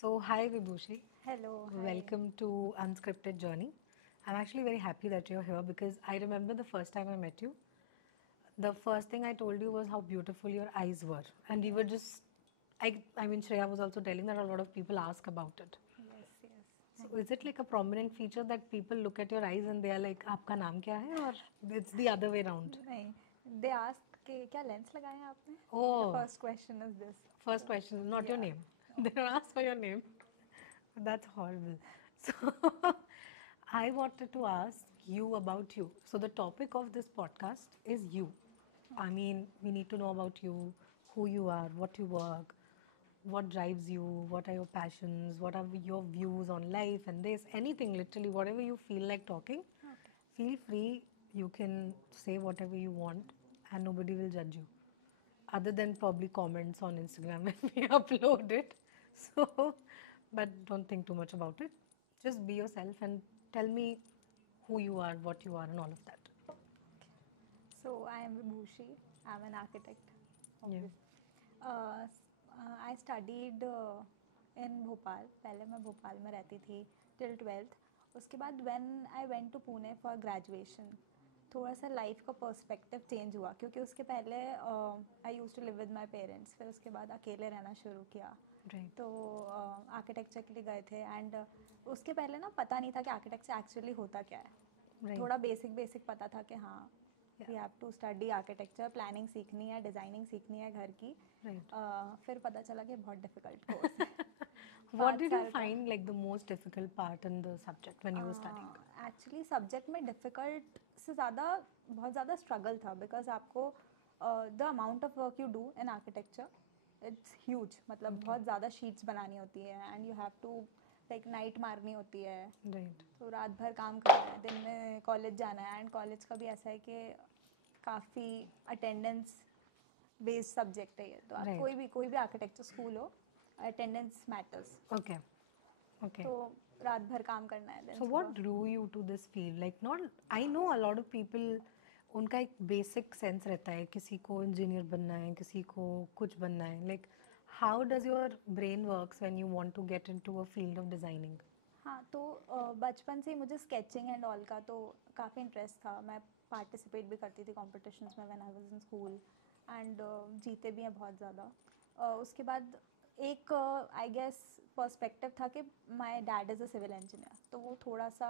So, hi Vibhushi. Hello, hi. Welcome to Unscripted Journey. I'm actually very happy that you're here because I remember the first time I met you. The first thing I told you was how beautiful your eyes were. And we were just, I mean, Shreya was also telling that a lot of people ask about it. Yes, yes. So, Thank is it you. like a prominent feature that people look at your eyes and they are like, आपका नाम क्या है? Or it's the other way around? नहीं, they ask कि क्या lens लगाए हैं आपने? The Oh, first question is this. first So, question, not your yeah. name. They don't ask for your name. That's horrible. So, I wanted to ask you about you. So, the topic of this podcast is you. I Okay. mean, we need to know about you, who you are, what you work, what drives you, what are your passions, what are your views on life and this, anything literally, whatever you feel like talking, Okay. feel free. You can say whatever you want and nobody will judge you other than probably comments on Instagram when we upload it. So, but don't think too much about it. Just be yourself and tell me who you are, what you are, and all of that. So, I am Vibhushi. I'm an architect, Yeah. obviously. I studied in Bhopal. पहले मैं भोपाल में रहती थी till 12th. उसके बाद when I went to Pune for graduation, थोड़ा सा life का पर्सपेक्टिव चेंज हुआ क्योंकि उसके पहले I use to live with my parents, फिर उसके बाद अकेले रहना शुरू किया. Right. तो आर्किटेक्चर के लिए गए थे एंड उसके पहले ना पता नहीं था कि आर्किटेक्चर एक्चुअली होता क्या है. Right. थोड़ा बेसिक बेसिक पता था कि हाँ Yeah. We have to study architecture, planning सीखनी है, डिज़ाइनिंग सीखनी है घर की. Right. फिर पता चला कि बहुत डिफ़िकल्ट कोर्स है. What 5 did you साल का. find like the most difficult part in the subject when you were studying? Actually subject में डिफ़िकल्ट से ज़्यादा बहुत ज़्यादा स्ट्रगल था बिकॉज आपको the amount of work you do in architecture it's huge. मतलब Okay. बहुत ज़्यादा शीट्स बनानी होती है and you have to like night मारनी होती है. Right. तो रात भर काम करना है, दिन में कॉलेज जाना है एंड कॉलेज का भी ऐसा है कि काफ़ी अटेंडेंस बेस्ड सब्जेक्ट है ये. तो आप Right. कोई भी आर्किटेक्चर स्कूल हो, अटेंडेंस मैटर्स. Okay. Okay. तो रात भर काम करना है दिन So what सुबह. drew you to this field? Like not, I know a lot of people, उनका एक बेसिक सेंस रहता है, किसी को इंजीनियर बनना है, किसी को कुछ बनना है. Like how does your brain works when you want to get into a field of designing? हाँ, तो बचपन से ही मुझे स्केचिंग एंड ऑल का तो काफ़ी इंटरेस्ट था. मैं पार्टिसिपेट भी करती थी कॉम्पिटिशन्स में when I was in school and जीते भी हैं बहुत ज़्यादा. उसके बाद एक आई गेस पर्सपेक्टिव था कि my dad is a civil engineer, तो वो थोड़ा सा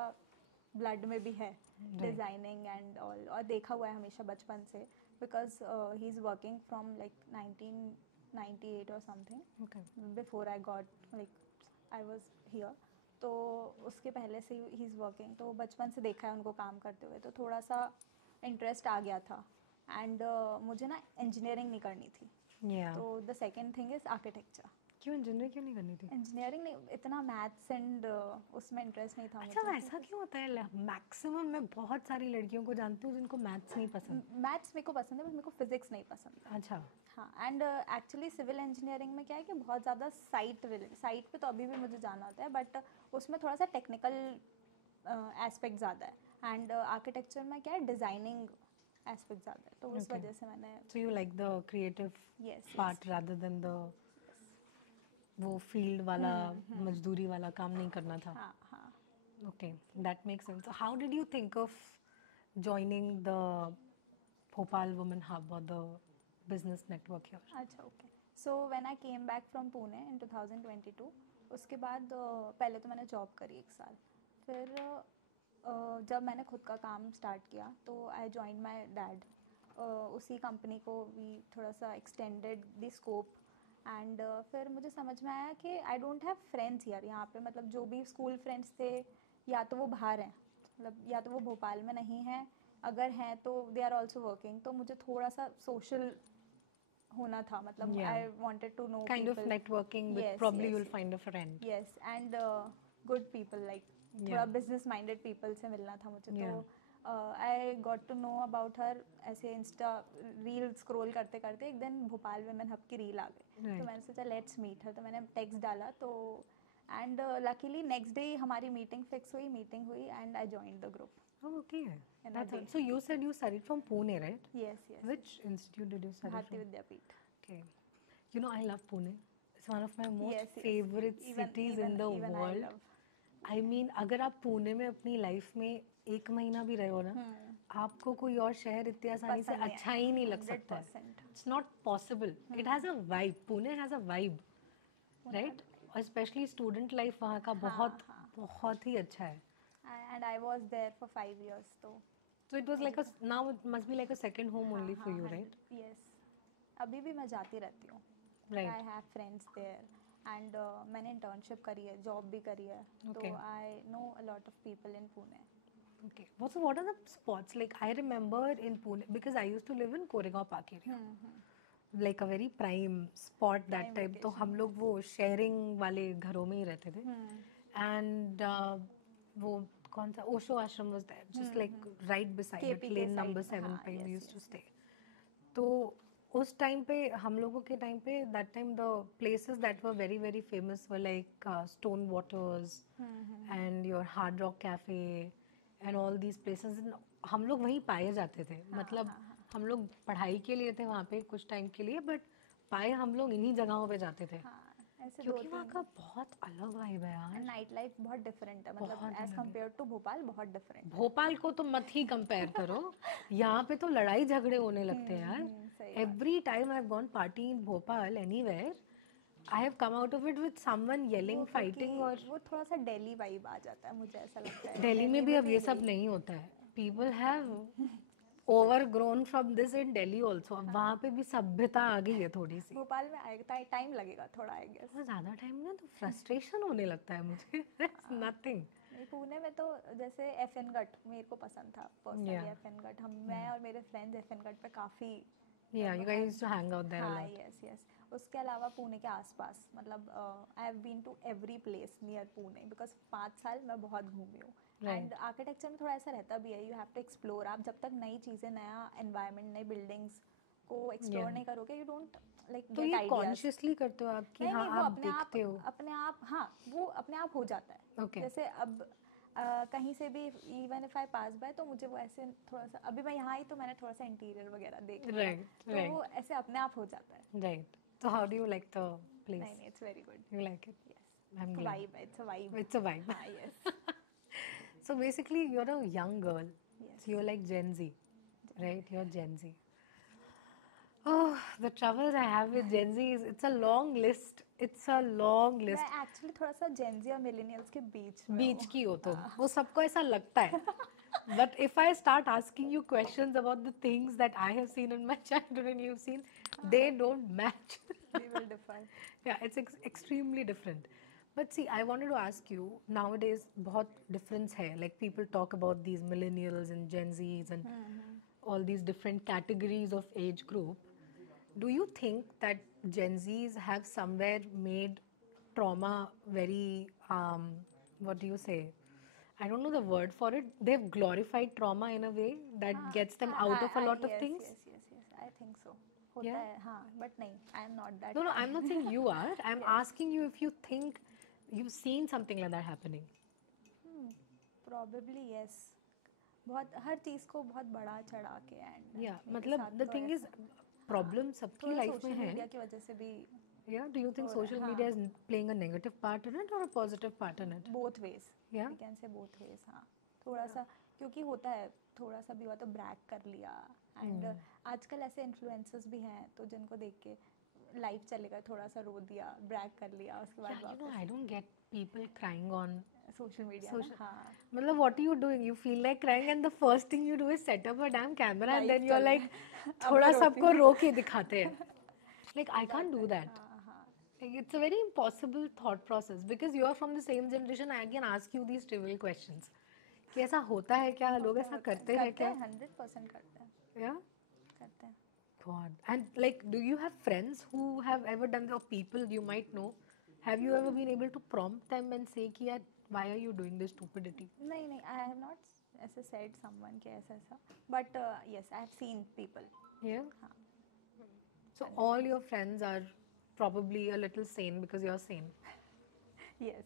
ब्लड में भी है Right. Designing and all. और देखा हुआ है हमेशा बचपन से because he is working from like 1998 और something Okay. Before I got like I was here. तो उसके पहले से ही इज़ वर्किंग, तो बचपन से देखा है उनको काम करते हुए, तो थोड़ा सा इंटरेस्ट आ गया था. एंड मुझे ना इंजीनियरिंग नहीं करनी थी. Yeah. तो the second thing is architecture. क्यों इंजीनियर क्यों नहीं करनी थी? इंजीनियरिंग नहीं, इतना मैथ्स एंड उसमें इंटरेस्ट नहीं था अच्छा मुझे. ऐसा क्यों होता है? मैक्सिमम मैं बहुत सारी लड़कियों को जानती हूँ जिनको मैथ्स नहीं पसंद. मैथ्स मेरे को पसंद है बट मेरे को फिजिक्स नहीं पसंद है. अच्छा. हाँ, एंड एक्चुअली सिविल इंजीनियरिंग में क्या है कि बहुत ज़्यादा साइट पे तो अभी भी मुझे जाना होता है बट उसमें थोड़ा सा टेक्निकल एस्पेक्ट ज़्यादा है. एंड आर्किटेक्चर में क्या है, डिज़ाइनिंग एस्पेक्ट ज़्यादा है, तो उस Okay. वजह से मैंने. So you like the creative yes part rather than the वो फील्ड वाला मजदूरी वाला काम नहीं करना था. हाँ हाँ. Okay, that makes sense. So how did you think of joining the Bhopal Women Hub or the business network here? अच्छा, okay. So when I came back from Pune in 2022, उसके बाद पहले तो मैंने जॉब करी 1 साल. फिर जब मैंने खुद का काम स्टार्ट किया तो आई जॉइन माय डैड. उसी कंपनी को भी थोड़ा सा एक्सटेंडेड द स्कोप. एंड फिर मुझे समझ में आया कि I don't have friends here. यहाँ पे मतलब जो भी स्कूल फ्रेंड्स थे या तो वो बाहर हैं, मतलब या तो वो भोपाल में नहीं हैं, अगर हैं तो दे आर ऑल्सो वर्किंग. तो मुझे थोड़ा सा सोशल होना था, मतलब Yeah, I wanted to know kind of people. networking with yes probably yes you'll find a friend. Yes and good people, like थोड़ा Yeah, बिजनेस माइंडेड पीपल से मिलना था मुझे. yeah, तो I got to know about her ऐसे insta reel scroll करते करते एक दिन भोपाल वुमेन हब की रील आ गई. तो right. मैंने सोचा लेट्स मीट हर, तो मैंने टेक्स्ट डाला. तो एंड लकीली नेक्स्ट डे हमारी मीटिंग फिक्स हुई, मीटिंग हुई and I joined the group Oh, okay. In a That's day. all. So you said you studied from Pune, right? Yes yes. Which institute did you study Bharati from? Vidyapeeth. Okay. You know, I love Pune. It's one of my most Yes, yes. favorite cities in the even I world. love. I mean, अगर आप पुणे में अपनी life में 1 महीना भी रहे हो ना, आपको कोई और शहर इतनी आसानी से पसंद नहीं अच्छा आएगा, ही नहीं लग सकता है. 100%. It's not possible. It has a vibe. Pune has a vibe, right? और especially student life वहाँ का बहुत बहुत ही अच्छा है. And I was there for 5 years, so So it was like a, now it must be like a second home only for you, right? Yes. अभी भी मैं जाती रहती हूँ. Right. I have friends there, and मैंने internship करी है, job भी करी है, तो Okay. I know a lot of people in Pune. Okay. So what are the spots? Like I remember in Pune because I used to live in Koregaon Park area. Like a very prime spot that Prime time. तो हम लोग वो sharing वाले घरों में ही रहते थे. And वो कौन सा ओशो आश्रम was there, just like right beside it, KP के lane number side में, 7 हाँ, पे we yes, used to yes, stay. तो उस टाइम पे हम लोगों के टाइम पे that time the places that were very very famous were like Stone Waters and your Hard Rock Cafe and all these places. And हम लोग वहीं पाए जाते थे. मतलब हम लोग पढ़ाई के लिए थे वहाँ पे कुछ टाइम के लिए, बट पाए हम लोग इन्हीं जगहों पे जाते थे. हाँ, ऐसे क्योंकि वहाँ का बहुत अलग वाइब है यार. नाइट लाइफ बहुत डिफरेंट है, मतलब बहुत एज अलग है. कम्पेयर टू भोपाल बहुत डिफरेंट. भोपाल को तो मत ही कंपेयर करो. यहाँ पे तो लड़ाई झगड़े होने लगते हैं यार. सही every time I have gone party in Bhopal anywhere, I have come out of it with someone yelling fighting. और वो थोड़ा सा दिल्ली वाइब आ जाता है, मुझे ऐसा लगता है. दिल्ली में भी अब ये सब नहीं होता है. People have overgrown from this in Delhi also. अब वहाँ पे भी सभ्यता आ गई है थोड़ी सी. भोपाल में आएगा टाइम लगेगा थोड़ा, आई गेस. और ज़्यादा टाइम ना तो फ्रस्ट्रेशन होने लगता है मुझे. नथिंग. पुणे में तो जैसे FN गट मेरे को पसंद था पर्सनली. Yeah. FN गट मैं और मेरे फ्रेंड्स FN गट पे काफ़ी. Yeah, you guys used to hang out there a हाँ, lot. Yes yes. उसके अलावा पुणे के आसपास, मतलब I have been to every place near Pune because 5 साल मैं बहुत घूमी हूँ. एंड आर्किटेक्चर में थोड़ा ऐसा रहता भी है, यू हैव टू एक्सप्लोर. आप जब तक नई चीज़ें, नया एनवायरनमेंट, नई बिल्डिंग्स को एक्सप्लोर नहीं करोगे, यू डोंट लाइक तो ये कॉन्शियसली करते हो आप कि हाँ आप देखते हो? अपने आप, हाँ, वो अपने आप हो जाता है. Okay. जैसे अब कहीं से भी even if I pass by, तो मुझे वो ऐसे थोड़ा सा, अभी मैं यहाँ आई तो मैंने थोड़ा सा इंटीरियर वगैरह देख लिया, तो वो ऐसे अपने आप हो जाता है. Right. So how do you like the place? नहीं, it's very good. You like it? Yes. I'm glad. Vibe, it's a vibe. It's a vibe. हाँ, yes. So basically, you're a young girl. Yes. So you're like Gen Z, right? You're Gen Z. Oh, the troubles I have with Gen Z is it's a long list. It's a long list. मैं actually थोड़ा सा जेन जी और millennials के बीच की हो तुम. वो सबको ऐसा लगता है. But if I start asking you questions about the things that I have seen in my childhood and you've seen, they don't match. they will differ. Yeah, it's extremely different. But see, I wanted to ask you, nowadays बहुत difference है. Like people talk about these millennials and Gen Zs and all these different categories of age group. Do you think that Gen Zs have somewhere made trauma very, what do you say? I don't know the word for it. They've glorified trauma in a way that gets them out of a lot of things. Yes, I think so. होता है, हाँ, but नहीं, I am not that. No, I'm not saying you are. I'm asking you if you think you've seen something like that happening. Probably yes. बहुत हर चीज़ को बहुत बड़ा चढ़ा के एंड. Yeah, मतलब the thing is, problem सबकी life में है. मीडिया की वजह से भी. Yeah, do you think social media is playing a negative part in it or a positive part in it? Both ways. Yeah. We can say both ways. हाँ, थोड़ा सा क्योंकि होता है, थोड़ा सा भी हुआ तो ब्रैग कर लिया. एंड आजकल ऐसे इन्फ्लुएंसर्स भी हैं तो जिनको देख के लाइव चलेगा, थोड़ा सा रो दिया, ब्रैग कर लिया, उसके बाद Yeah, you know, I don't get people crying on social media. हाँ, मतलब what are you doing? You feel like crying and the first thing you do is set up a damn camera and then you're like थोड़ा सबको रो के दिखाते हैं. Like I can't do that. Like, it's a very impossible thought process because you are from the same generation. I can ask you these trivial questions. कि ऐसा होता है क्या? लोग ऐसा करते हैं क्या? 100% करते हैं. Yeah. करते हैं. God. And like, do you have friends who have ever done, or people you might know, have you ever been able to prompt them and say कि यार why are you doing this stupidity? नहीं, I have not ऐसे said someone के ऐसा, but yes, I have seen people. Yeah. हाँ. So all your friends are probably a little sane because you're sane. Yes.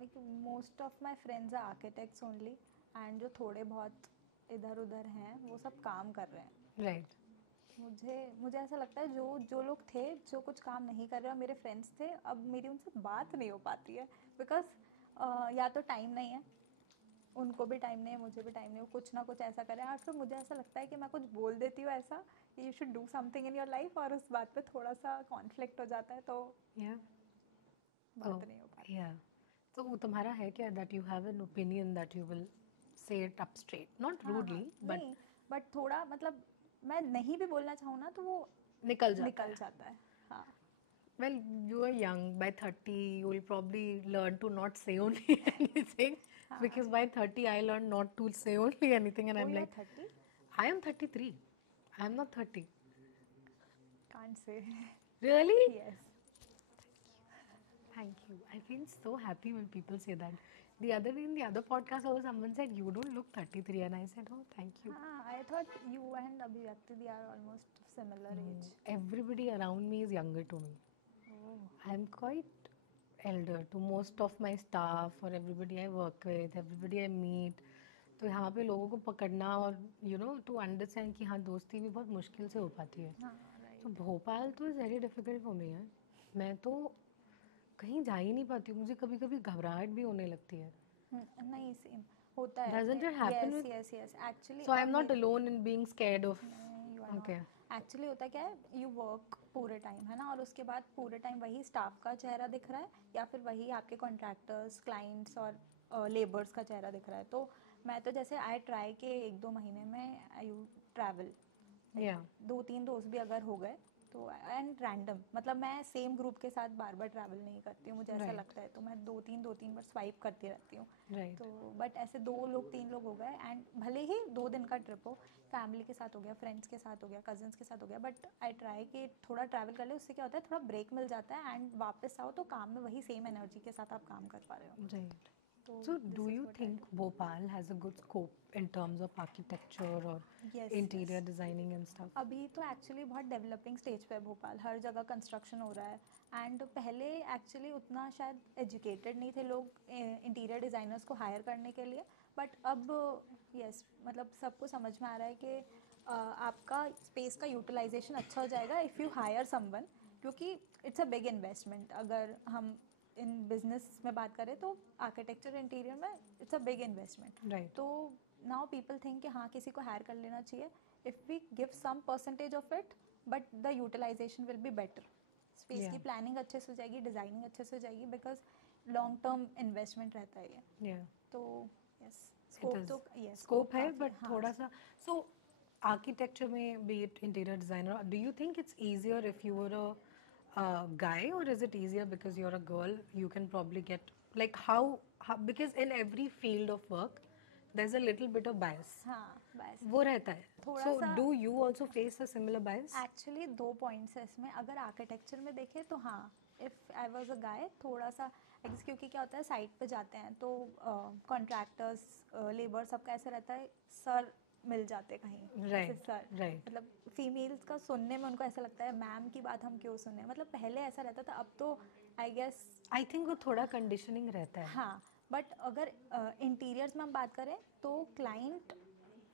Like most of my friends are architects only, and जो थोड़े बहुत इधर उधर हैं वो सब काम कर रहे हैं. Right. मुझे मुझे ऐसा लगता है जो जो लोग थे जो कुछ काम नहीं कर रहे और मेरे फ्रेंड्स थे, अब मेरी उनसे बात नहीं हो पाती है बिकॉज या तो टाइम नहीं है, उनको भी टाइम नहीं है, मुझे भी टाइम नहीं है, वो कुछ ना कुछ ऐसा करें और फिर मुझे ऐसा लगता है कि मैं कुछ बोल देती हूँ ऐसा कि you should do something in your life और उस बात पे थोड़ा सा कॉन्फ्लिक्ट हो जाता है, तो Yeah. बात Oh, नहीं हो पाती। yeah. तो वो तुम्हारा है क्या that you have an opinion that you will say it up straight, not हाँ हाँ, rudely, but नहीं, बट थोड़ा मतलब मैं नहीं भी बोलना चाहूँ ना तो वो निकल जाता निकल है. जाता है। हाँ Well, you are young. By 30, you will probably learn to not say only anything. हाँ, Because by 30, I learned not to say only anything, and oh I'm you are like, 30, I am 33. I am not 30. Can't say. Really? Yes. Thank you. I feel so happy when people say that. The other day in the other podcast, also someone said, you don't look 33. And I said, oh, thank you. हाँ, I thought you and Abhivyakti they are almost similar age. Everybody around me is younger to me. I'm quite elder to most of my staff or everybody I work with, everybody I meet. तो यहाँ पे लोगों को पकड़ना और to understand कि हाँ दोस्ती भी बहुत मुश्किल से हो पाती है. हाँ तो राइट। भोपाल तो is very difficult for me है. मैं तो कहीं जा ही नहीं पाती हूँ. मुझे कभी कभी घबराहट भी होने लगती है. नहीं सेम होता है। Doesn't it happen yes with? Yes yes actually, So और I'm not alone in being scared of. नहीं, you are Okay. Not. Actually होता क्या है, यू वर्क पूरे टाइम है ना, और उसके बाद पूरे टाइम वही स्टाफ का चेहरा दिख रहा है या फिर वही आपके कॉन्ट्रैक्टर्स, क्लाइंट्स और लेबर्स का चेहरा दिख रहा है। तो मैं तो जैसे आई ट्राई के 1-2 महीने में आई यू ट्रैवल, Yeah. 2-3 दोस्त भी अगर हो गए तो, एंड रैंडम, मतलब मैं सेम ग्रुप के साथ बार बार ट्रैवल नहीं करती हूँ, मुझे ऐसा Right. लगता है तो मैं 2-3 बार स्वाइप करती रहती हूँ। Right. तो बट ऐसे 2 लोग 3 लोग हो गए एंड भले ही 2 दिन का ट्रिप हो, फैमिली के साथ हो गया, फ्रेंड्स के साथ हो गया, कजन्स के साथ हो गया, बट आई ट्राई कि थोड़ा ट्रैवल कर ले, उससे क्या होता है थोड़ा ब्रेक मिल जाता है एंड वापस आओ तो काम में वही सेम एनर्जी के साथ आप काम कर पा रहे हो। Right. तो So, this do is you what I think Bhopal has a good scope in terms of architecture or do. Yes interior yes, designing and stuff? अभी तो एक्चुअली बहुत डेवलपिंग स्टेज पे है भोपाल, हर जगह कंस्ट्रक्शन हो रहा है एंड पहले एक्चुअली उतना शायद एजुकेटेड नहीं थे लोग इंटीरियर डिज़ाइनर्स को हायर करने के लिए, बट अब यस मतलब सबको समझ में आ रहा है कि आपका स्पेस का यूटिलाइजेशन अच्छा हो जाएगा इफ़ यू हायर समवन, क्योंकि इट्स अ बिग इन्वेस्टमेंट। अगर हम इन बिजनेस में बात करें तो आर्किटेक्चर इंटीरियर में it's a big investment. Right. तो नाउ पीपल थिंक कि हाँ किसी को हायर कर लेना चाहिए if we give some percentage of it, but the utilization will be better, space Yeah. की प्लानिंग अच्छे से हो जाएगी, डिज़ाइनिंग अच्छे से हो जाएगी, बिकॉज लॉन्ग टर्म इन्वेस्टमेंट रहता है ये। Yeah. तो यस It स्कोप is. तो यस Scope है, काफ़ी, but हाँ। थोड़ा सा. So, architecture में, be it interior designer, do you think it's easier if you were a guy, or is it easier because you're a girl? You can probably get like how because in every field of work, there's a little bit of bias. हाँ बस वो रहता है. थोड़ा So, सा do you also face a similar bias? Actually 2 points है इसमें। अगर आर्किटेक्चर में देखें तो हाँ, इफ़ आई वॉज अ गाय थोड़ा सा एक्स, क्योंकि क्या होता है साइट पे जाते हैं तो कॉन्ट्रैक्टर्स, लेबर, सबका ऐसा रहता है सर मिल जाते कहीं ऐसे Right. Sir, Right. मतलब फीमेल्स का सुनने में उनको ऐसा लगता है मैम की बात हम क्यों सुने, मतलब पहले ऐसा रहता था, अब तो आई गेस I think वो थोड़ा कंडीशनिंग रहता है. हाँ। बट अगर इंटीरियर्स में हम बात करें तो क्लाइंट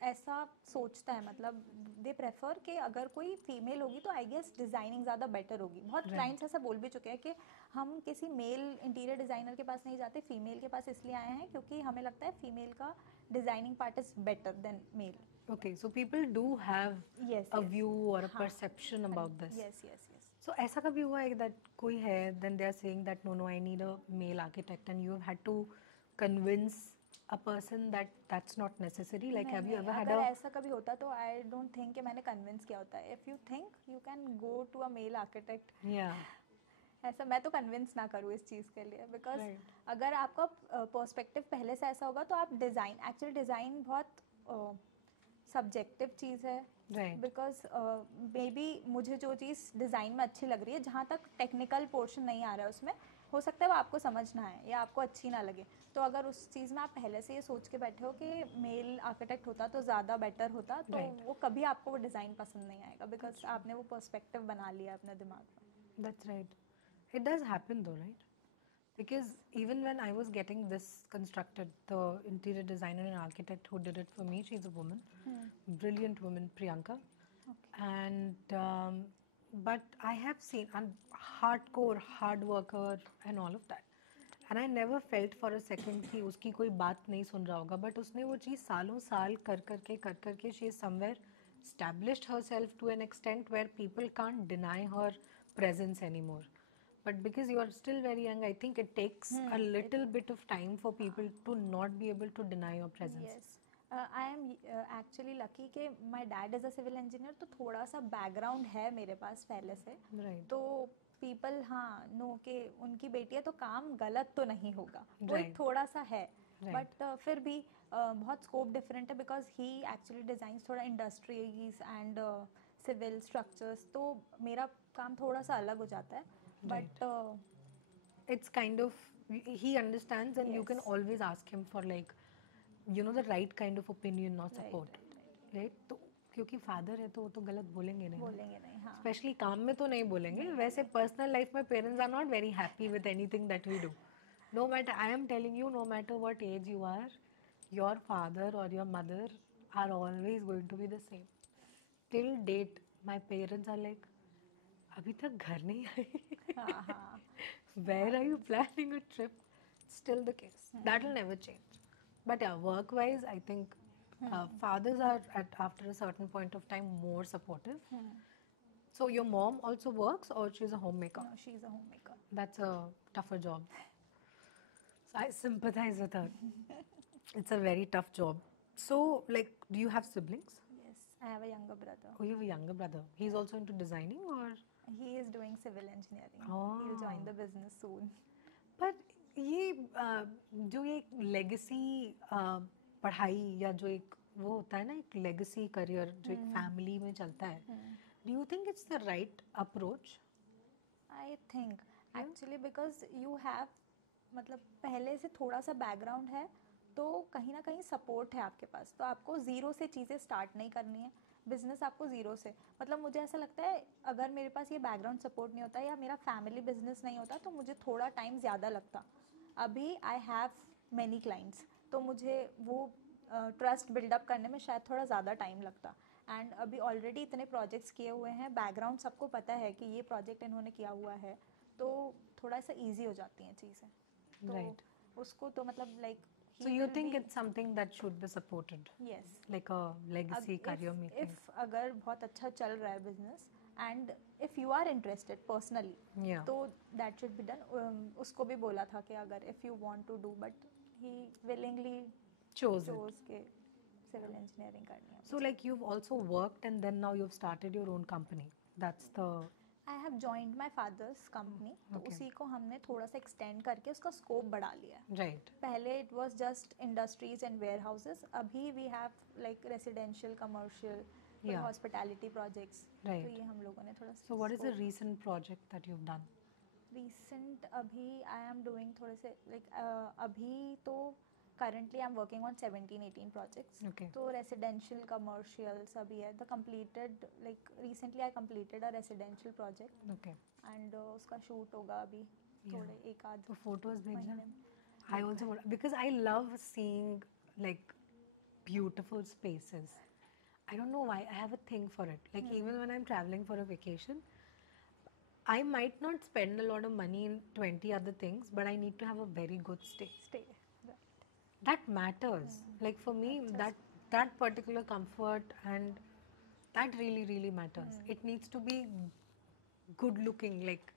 ऐसा सोचता है, मतलब दे प्रेफर कि अगर कोई फीमेल होगी तो आई गेस डिज़ाइनिंग ज़्यादा बेटर होगी। बहुत Right. क्लाइंट्स ऐसा बोल भी चुके हैं कि हम किसी मेल इंटीरियर डिज़ाइनर के पास नहीं जाते, फीमेल के पास इसलिए आए हैं क्योंकि हमें लगता है फीमेल का designing part is better than male. Okay, so people do have yes a view or a हाँ perception about this. Yes yes yes. So ऐसा कभी हुआ है that कोई है, then they are saying that no, I need a male architect, and you have had to convince a person that that's not necessary. Like, have you ever had अगर a ऐसा कभी होता तो आई डोंट थिंक कि मैंने convince किया होता है। If you think you can go to a male architect, yeah, ऐसा मैं तो कन्विंस ना करूँ इस चीज़ के लिए, बिकॉज Right. अगर आपका पर्सपेक्टिव पहले से ऐसा होगा तो आप डिज़ाइन, एक्चुअली डिज़ाइन बहुत सब्जेक्टिव चीज़ है। Right. बिकॉज मे बी मुझे जो चीज़ डिज़ाइन में अच्छी लग रही है, जहाँ तक टेक्निकल पोर्शन नहीं आ रहा है उसमें, हो सकता है वो आपको समझ ना आए या आपको अच्छी ना लगे। तो अगर उस चीज़ में आप पहले से ये सोच के बैठे हो कि मेल आर्किटेक्ट होता तो ज़्यादा बेटर होता, तो Right. वो कभी आपको वो डिज़ाइन पसंद नहीं आएगा, बिकॉज आपने वो पर्सपेक्टिव बना लिया अपने दिमाग में। That's right. It does happen though, right? Because even when I was getting this constructed, the interior designer and architect who did it for me, she's a woman, brilliant woman, Priyanka. and but I have seen a hardcore hard worker and all of that and I never felt for a second कि उसकी कोई बात नहीं सुन रहा होगा but उसने वो चीज़ सालों साल कर करके she is somewhere established herself to an extent where people can't deny her presence anymore. But because you are still very young, I think it takes a little bit of time for people to not be able to deny your presence. Yes. I am actually lucky कि my dad is a civil engineer, तो थोड़ा सा background है मेरे पास पहले से. Right. तो people हाँ नो कि उनकी बेटी है तो काम गलत तो नहीं होगा. वो एक Right. थोड़ा सा है. Right. But फिर भी बहुत scope different है because he actually designs थोड़ा industries and civil structures. तो मेरा काम थोड़ा सा अलग हो जाता है. Right. But It's kind of he understands and you can Yes. always ask him for like the right kind of opinion, not right, support. right, right. Right? तो क्योंकि फादर है तो वो तो गलत बोलेंगे नहीं. बोलेंगे नहीं हाँ. स्पेशली काम में तो नहीं बोलेंगे. वैसे पर्सनल लाइफ में parents are not very happy with anything that we do. No matter I am telling you no matter what age you are your father और your mother are always going to be the same. Till date my parents are like अभी तक घर नहीं आए. हाँ हाँ. Where are you planning a trip? Still the case. That will never change. But yeah, work-wise, I think fathers are after a certain point of time more supportive. So your mom also works, or she's a homemaker? No, she's a homemaker. That's a tougher job. So I sympathize with her. It's a very tough job. So, like, do you have siblings? Yes, I have a younger brother. Oh, you have a younger brother. He's also into designing, or? He is doing civil engineering. Oh. He'll join the business soon. पर ये जो एक legacy पढ़ाई या जो एक वो होता है ना एक लेगेसी करियर जो एक फैमिली में चलता है, do you think it's the right approach? I think actually because you have मतलब पहले से थोड़ा सा बैकग्राउंड है तो कहीं ना कहीं सपोर्ट है आपके पास, तो आपको ज़ीरो से चीज़ें स्टार्ट नहीं करनी है. बिजनेस आपको ज़ीरो से मतलब मुझे ऐसा लगता है अगर मेरे पास ये बैकग्राउंड सपोर्ट नहीं होता या मेरा फैमिली बिजनेस नहीं होता तो मुझे थोड़ा टाइम ज़्यादा लगता. अभी आई हैव मैनी क्लाइंट्स तो मुझे वो ट्रस्ट बिल्डअप करने में शायद थोड़ा ज़्यादा टाइम लगता. एंड अभी ऑलरेडी इतने प्रोजेक्ट्स किए हुए हैं, बैकग्राउंड सबको पता है कि ये प्रोजेक्ट इन्होंने किया हुआ है, तो थोड़ा सा ईजी हो जाती हैं चीज़ें. तो Right. उसको तो मतलब like So you think it's something that should be supported, yes. like a legacy career making? If अगर बहुत अच्छा चल रहा है business and if you are interested personally Yeah. तो दैट शुड बी डन. उसको भी बोला था कि अगर if you want to do but he willingly Chose it. Chose के सिविल इंजीनियरिंग करनी है. So like you've also worked and then now you've started your own company. That's the I have joined my father's company, तो Okay. उसी को हमने थोड़ा सा extend करके उसका स्कोप बढ़ा लिया है. right. पहले it was just industries and warehouses, अभी we have like residential commercial Yeah. Hospitality projects. तो Right. ये हम लोगों ने थोड़ा सा So what is a recent project that you've done? recent अभी आई एम डूइंग थोड़े से लाइक अभी तो currently I'm working on 17-18 projects. Okay. तो residential commercial सभी है. The completed like recently I completed a residential project Okay. and उसका shoot होगा अभी थोड़े एक आध तो photos भेजना. महीने में. I also want, because I love seeing like beautiful spaces. I don't know why, I have a thing for it. Like even when I'm traveling for a vacation, I might not spend a lot of money in 20 other things, but I need to have a very good stay. Stay. Right. That matters. Like for me, that particular comfort and that really matters. It needs to be good looking. Like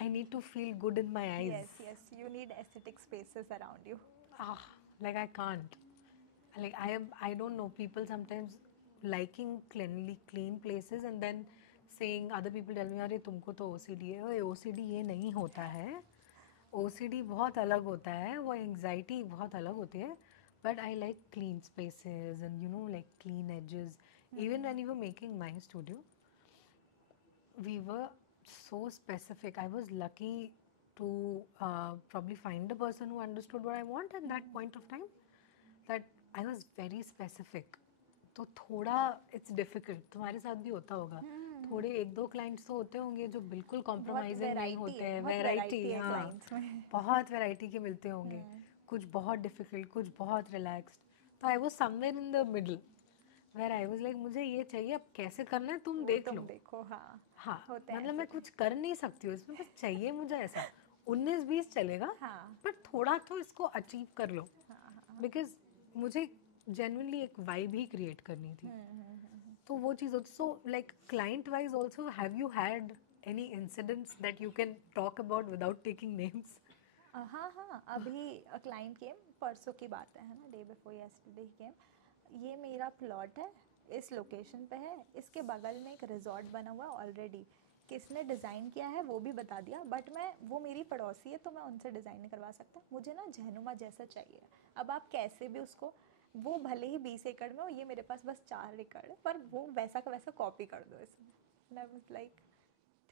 I need to feel good in my eyes. Yes, yes. You need aesthetic spaces around you. Like I can't. Like I don't know. People sometimes liking clean places and then saying other people tell me अरे तुमको तो OCD है. ओए OCD ये नहीं होता है. OCD बहुत अलग होता है. वो anxiety बहुत अलग होती है. But I like clean spaces and like clean edges. Even when you were making my studio, we were so specific. I was lucky to probably find a person who understood what I want at that point of time. That I was very specific. तो थोड़ा it's difficult. तुम्हारे साथ भी होता होगा. थोड़े एक दो clients तो होते होंगे जो बिल्कुल compromising नहीं होते हैं. Variety है हाँ. clients में. बहुत variety के मिलते होंगे. कुछ बहुत difficult, कुछ बहुत relaxed. तो I was somewhere in the middle. where I was like मुझे ये चाहिए, अब कैसे करना है तुम देख तुम लो। देखो, हाँ हाँ, होते हैं मतलब ऐसे मैं कुछ कर नहीं सकती हूँ इसमें, बस चाहिए मुझे ऐसा। 19-20 चलेगा, हाँ पर थोड़ा तो इसको अचीव कर लो, हाँ हाँ बिकॉज मुझे जेन्युइनली एक वाइब ही क्रिएट करनी थी। हम्म। तो वो चीज़ होती। So like client wise also, have you had any incidents that you can talk about without taking names? हाँ हाँ, अभी क्लाइंट केम, परसों की बात है ना, डे बिफोर यस्टरडे ही केम। ये मेरा प्लॉट है, इस लोकेशन पे है, इसके बगल में एक रिजॉर्ट बना हुआ है ऑलरेडी। किसने डिज़ाइन किया है वो भी बता दिया, बट मैं, वो मेरी पड़ोसी है तो मैं उनसे डिज़ाइन नहीं करवा सकता, मुझे ना जहनुमा जैसा चाहिए। अब आप कैसे भी उसको, वो भले ही 20 एकड़ में हो, ये मेरे पास बस 4 एकड़ है, पर वो वैसा का वैसा कॉपी कर दो इसमें। आई वाज लाइक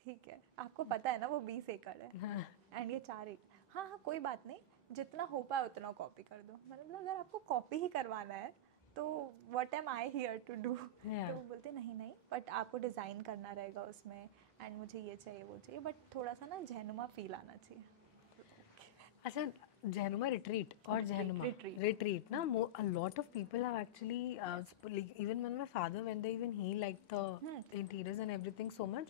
ठीक है, आपको पता है ना वो 20 एकड़ है एंड ये 4 एकड़, हाँ हाँ कोई बात नहीं, जितना हो पाए उतना कॉपी कर दो। मैंने बोला अगर आपको कॉपी ही करवाना है तो what am I here to do. तो वो बोलते नहीं नहीं, बट आपको डिज़ाइन करना रहेगा उसमें, एंड मुझे ये चाहिए वो चाहिए, बट थोड़ा सा ना जहनुमा फील आना चाहिए। अच्छा, जहनुमा रिट्रीट और जहनुमा retreat. रिट्रीट ना, a lot of people have actually like, even when my father went there, even he liked the interiors and everything so much,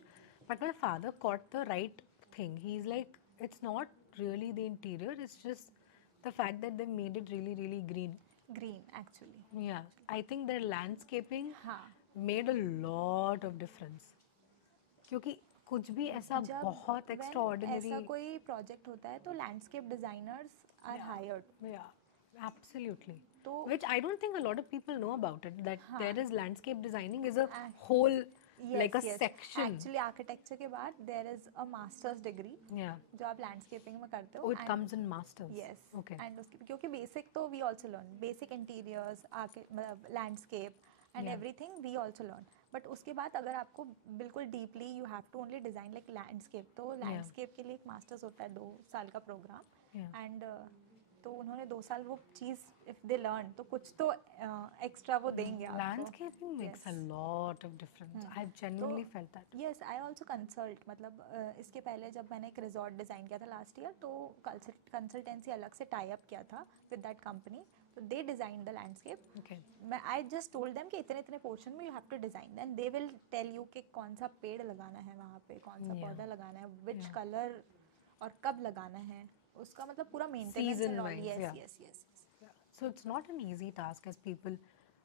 but my father caught the right thing. He's like, it's not really the interior, it's just the fact that they made it really really green. Green actually, Yeah, I think their landscaping हाँ। made a lot of difference, क्योंकि कुछ भी ऐसा जब बहुत when extraordinary. ऐसा कोई project होता है तो landscape designers are hired. Yeah, absolutely. तो Which I don't think a lot of people know about it, that हाँ, there is landscape designing is a and whole, like yes a yes, section. Actually architecture के बाद there is a master's degree Yeah. जो आप landscaping में करते Oh, हो, it comes in masters. Yes Okay. And उसकी, क्योंकि बेसिक तो we also learn basic interiors, मतलब landscape and Yeah. Everything we also learn, but उसके बाद अगर आपको बिल्कुल deeply you have to only design like landscape, तो लैंडस्केप के लिए एक मास्टर्स होता है 2 साल का प्रोग्राम, Yeah. एंड तो उन्होंने 2 साल वो चीज़ इफ़ दे लर्न तो कुछ तो एक्स्ट्रा वो देंगे आपको। Landscaping makes a lot of difference. I've genuinely felt that. Yes, I also consult, मतलब इसके पहले जब मैंने एक रिजॉर्ट डिज़ाइन किया था लास्ट ईयर, तो कंसल्टेंसी अलग से टाई अप किया था विद दैट कंपनी, तो दे डिज़ाइन द लैंडस्केप। Okay. मैं आई जस्ट टोल्ड देम कि इतने इतने पोर्शन में you have to design, then they will tell you कि कौन सा पेड़ लगाना है वहाँ पे, कौन सा Yeah. पौधा लगाना है, विच Yeah. कलर और कब लगाना है, उसका मतलब पूरा maintenance Season and all. wise, yes yeah. Yes yes, Yeah. So it's not an easy task as people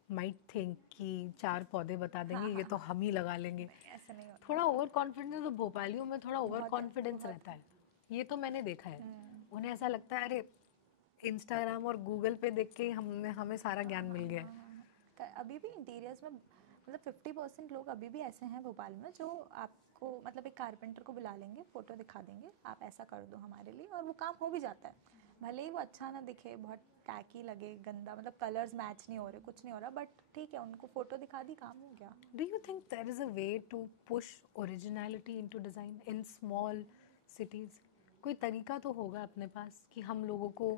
might think कि 4 पौधे बता देंगे, ये तो हम ही लगा लेंगे. ऐसा नहीं होता। थोड़ा ओवर कॉन्फिडेंस, तो भोपालियों में थोड़ा ओवर बहुत है, कॉन्फिडेंस बहुत रहता है, ये तो मैंने देखा है. उन्हें ऐसा लगता है अरे इंस्टाग्राम और गूगल पे देख के हमने हमें सारा ज्ञान मिल गया है. अभी भी इंटीरियर्स में मतलब 50% लोग अभी भी ऐसे हैं भोपाल में जो आपको मतलब एक कारपेंटर को बुला लेंगे, फोटो दिखा देंगे, आप ऐसा कर दो हमारे लिए, और वो काम हो भी जाता है, भले ही वो अच्छा ना दिखे, बहुत टैकी लगे, गंदा, मतलब कलर्स मैच नहीं हो रहे, कुछ नहीं हो रहा, बट ठीक है, उनको फोटो दिखा दी, काम हो गया। Do you think there is a way to push originality into design in small cities? कोई तरीका तो होगा अपने पास कि हम लोगों को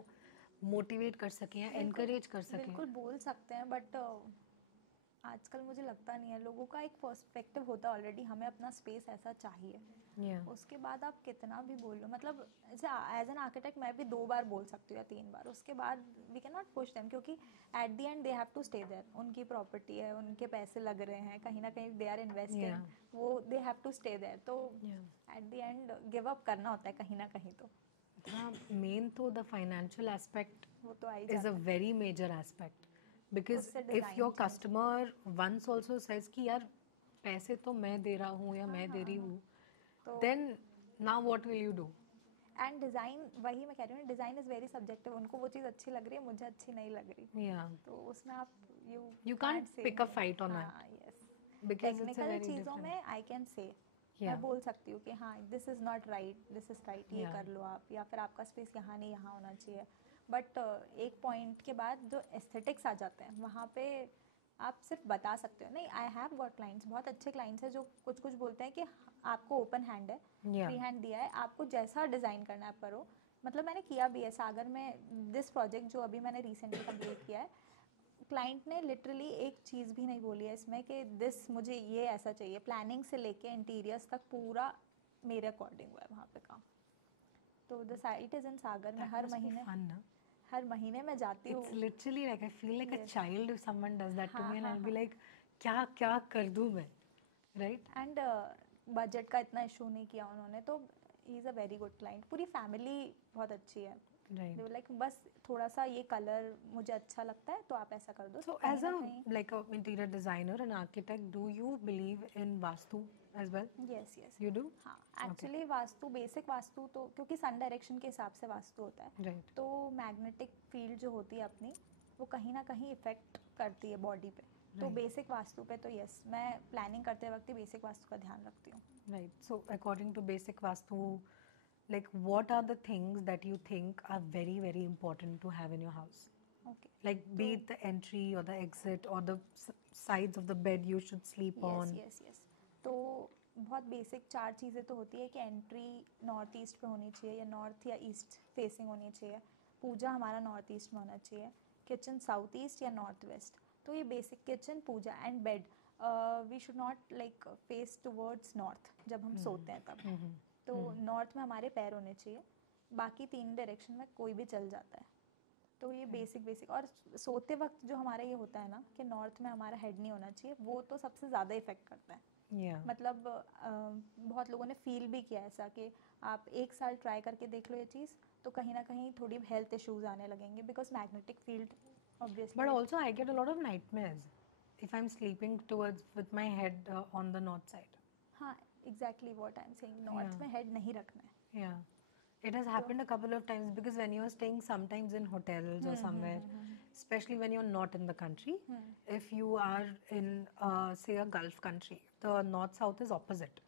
मोटिवेट कर सकें या एनकरेज कर सकें. बिल्कुल बोल सकते हैं, बट आजकल मुझे लगता नहीं है, लोगों का एक पर्सपेक्टिव होता है ऑलरेडी, हमें अपना स्पेस ऐसा चाहिए, Yeah. उसके बाद आप कितना भी बोल लो, मतलब जैसे एज एन आर्किटेक्ट मैं भी 2 बार बोल सकती हूँ या 3 बार, उसके बाद we can not push them, क्योंकि at the end they have to stay there, उनकी प्रॉपर्टी है, उनके पैसे लग रहे हैं कहीं ना कहीं, दे आर इन्वेस्टिंग, Yeah. वो they have to stay there, तो Yeah. At the end give up करना होता है कहीं ना कहीं, तो हाँ, मेन तो द फाइनेंशियल एस्पेक्ट वो तो आई is a जाता है। very major aspect, because उससे if design your change customer once also says कि यार पैसे तो मैं दे रहा हूँ या मैं दे रही हूँ, तो then now what will you do? And design, वही मैं कह रही हूँ, डिज़ाइन इज़ वेरी सब्जेक्टिव, उनको वो चीज़ अच्छी लग रही है, मुझे अच्छी नहीं लग रही, Yeah, तो उसमें आप you can't pick a fight on that, हाँ yes, because it's a technical very चीज़ों different. में आई कैन से, Yeah. मैं बोल सकती हूँ कि हाँ this is not right, this is right, ये Yeah. कर लो आप, या फिर आपका स्पेस यहाँ नहीं यहाँ होना चाहिए, बट एक पॉइंट के बाद जो एस्थेटिक्स आ जाते हैं वहाँ पे आप सिर्फ बता सकते हो, नहीं आई हैव गॉट क्लाइंट्स, बहुत अच्छे क्लाइंट्स हैं जो कुछ कुछ बोलते हैं कि आपको ओपन हैंड है, Yeah. फ्री हैंड दिया है, आपको जैसा डिज़ाइन करना है आप करो, मतलब मैंने किया भी है सागर में, दिस प्रोजेक्ट जो अभी मैंने रिसेंटली कंप्लीट किया है, क्लाइंट ने लिटरली एक चीज़ भी नहीं बोली है इसमें कि दिस मुझे ये ऐसा चाहिए, प्लानिंग से लेके इंटीरियर्स तक पूरा मेरे अकॉर्डिंग हुआ है वहाँ पे काम। तो द साइट इज़ इन सागर में, That हर must be महीने fun, no? हर महीने मैं जाती हूँ। It's literally like I feel like a Yes. child if someone does that to हाँ me, and हाँ I'll be हाँ, like, क्या क्या कर दूं मैं, राइट? एंड बजट का इतना इशू नहीं किया उन्होंने, तो he is a very good client. पूरी फैमिली बहुत अच्छी है। राइट। दे वर लाइक बस थोड़ा सा ये कलर मुझे अच्छा लगता है तो आप ऐसा कर दो, तो So कहीं as ना a कहीं। like a interior designer and architect, do you believe in Vastu as well? Yes yes. You do? हाँ, Okay. Actually vastu, basic vastu तो क्योंकि सन डायरेक्शन के हिसाब से वास्तु होता है, Right. तो मैग्नेटिक फील्ड जो होती है अपनी, वो कहीं ना कहीं इफेक्ट करती है बॉडी पे। तो Right. बेसिक वास्तु पे तो यस, मैं प्लानिंग करते वक्त ही बेसिक वास्तु का ध्यान रखती हूँ। Right. So according to basic Vastu, like what are the things that you think are very very important to have in your house? Okay. Like be it the entry or the exit or the sides of the bed you should sleep yes on. Yes yes. तो बहुत basic 4 चीज़ें तो होती है कि entry north east पे होनी चाहिए या नॉर्थ या ईस्ट फेसिंग होनी चाहिए। पूजा हमारा नॉर्थ ईस्ट में होना चाहिए। किचन साउथ ईस्ट या नॉर्थ वेस्ट। तो ये basic kitchen, puja and bed, we should not like face towards north जब हम सोते हैं तब। तो नॉर्थ में हमारे पैर होने चाहिए, बाकी 3 डायरेक्शन में कोई भी चल जाता है। तो ये बेसिक और सोते वक्त जो हमारा ये होता है ना कि नॉर्थ में हमारा हेड नहीं होना चाहिए, वो तो सबसे ज़्यादा इफेक्ट करता है। Yeah. मतलब बहुत लोगों ने फील भी किया ऐसा कि आप 1 साल ट्राई करके देख लो ये चीज़, तो कहीं ना कहीं थोड़ी हेल्थ इश्यूज आने लगेंगे, because magnetic field But obviously. also I get a lot of nightmares if I'm sleeping towards with my head on the north side. हाँ, exactly what I am saying, north Yeah. में head नहीं रखना है। Yeah. It has happened a couple of times because when you're staying sometimes in hotels or somewhere, especially when you're not in the country, if you are in, say, a Gulf country, the north-south is opposite,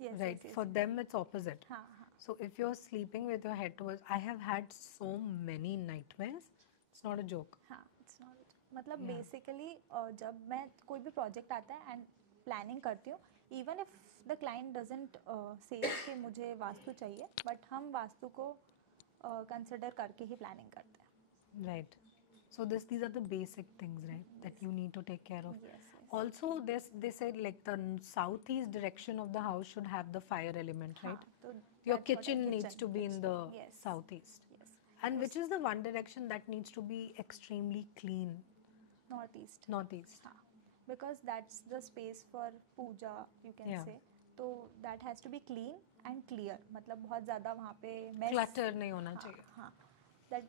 yes right? Yes For yes. them, it's opposite. हाँ हाँ। So if you're sleeping with your head towards, I have had so many nightmares. It's not a joke. हाँ, it's not, मतलब Yeah. Basically जब मैं कोई भी project आता है एंड प्लानिंग करती हूँ, even if the client doesn't से कि मुझे वास्तु चाहिए, बट हम वास्तु को कंसिडर करके ही प्लानिंग करते हैं। Right. So these are the basic things, right, that you need to take care of. Yes yes. Also, they said like the southeast direction of the house should have the fire element, हाँ, right? तो Your that's what I- kitchen needs to be in the yes southeast. yes, And which is the one direction that needs to be extremely clean? North east. Northeast. हाँ, because that's the space for puja, you can Yeah. Say. तो that has to be clean and clear, मतलब बहुत ज़्यादा वहाँ पे mess, Clutter नहीं होना हाँ चाहिए. हाँ, दैट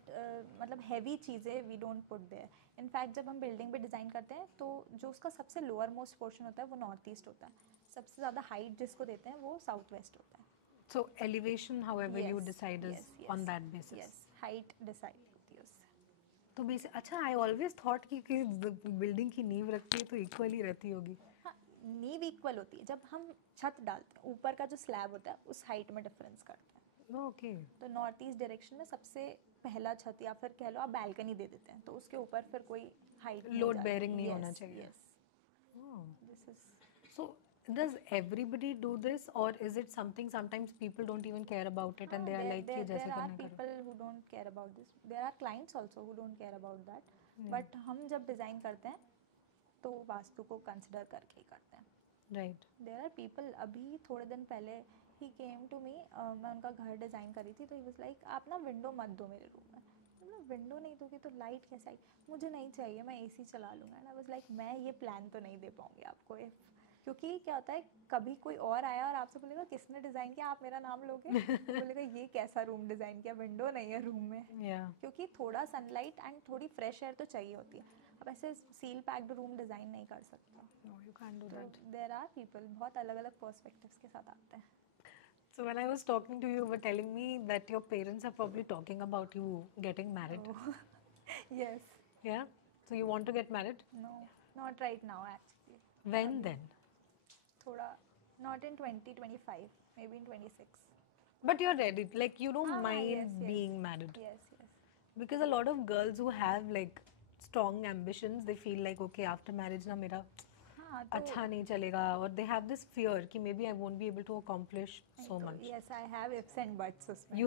मतलब हैवी चीज़ें we don't put there. In fact जब हम बिल्डिंग पे डिज़ाइन करते हैं तो जो उसका सबसे लोअर मोस्ट पोर्शन होता है वो नॉर्थ ईस्ट होता है, सबसे ज़्यादा हाइट जिसको देते हैं वो साउथ वेस्ट होता है। So elevation, however you Yes, decide, is yes, on yes, that basis. yes, height decide होती है उससे। तो बेसिक अच्छा, I always thought कि बिल्डिंग की नींव रखती है तो इक्वली रहती होगी. हाँ, नींव इक्वल होती है, जब हम छत डालते हैं ऊपर का जो स्लैब होता है उस हाइट में डिफरेंस करते हैं। Okay. तो नॉर्थ ईस्ट डायरेक्शन में सबसे पहला छत या फिर कह लो आप बैल्कनी दे देते हैं, तो उसके ऊपर फिर कोई हाइट Load bearing नहीं होना चाहिए. Yes, Oh. This is. So, does everybody do this, or is it something sometimes people don't even care about it and they are like कि जैसे देयर आर करना करो? People who don't care about this, there are clients also who don't care about that, but हम जब design करते हैं तो वास्तु को कंसिडर करके ही करते हैं। Right. देयर आर पीपल, अभी थोड़े दिन पहले ही केम टू मी, मैं उनका घर डिज़ाइन करी थी, तो ही वाज लाइक आप ना विंडो मत दो मेरे रूम में। मतलब विंडो नहीं दोगे तो लाइट कैसे आएगी? मुझे नहीं चाहिए, मैं एसी चला लूँगा। एंड आई वाज लाइक मैं ये प्लान तो नहीं दे पाऊँगी आपको, क्योंकि क्या होता है कभी कोई और आया और आपसे बोलेगा किसने डिज़ाइन किया, आप मेरा नाम लोगे? बोलेगा ये कैसा रूम डिज़ाइन किया, विंडो नहीं है रूम में। Yeah. क्योंकि थोड़ा सनलाइट एंड थोड़ी फ्रेश एयर तो चाहिए होती है, अब ऐसे सील पैक्ड रूम डिज़ाइन नहीं कर सकते। No, you can't do तो that. देयर आर पीपल बहुत अलग अलग पर्सपेक्टिव्स के साथ आते हैं। So when I was talking to you, you were telling me that your parents are probably talking about you getting married. Yes, Yeah. So you want to get married? No, not right now actually. When then? थोड़ा not in 2025, maybe in 26। But you're ready. Like you don't हाँ, mind yes, yes. being married. Yes yes. Because a lot of girls who have like strong ambitions, they feel like okay, after marriage ना मेरा हाँ, तो अच्छा नहीं चलेगा, और they have this fear कि maybe I won't be able to accomplish so much. Yes, I have ifs and buts उसमें।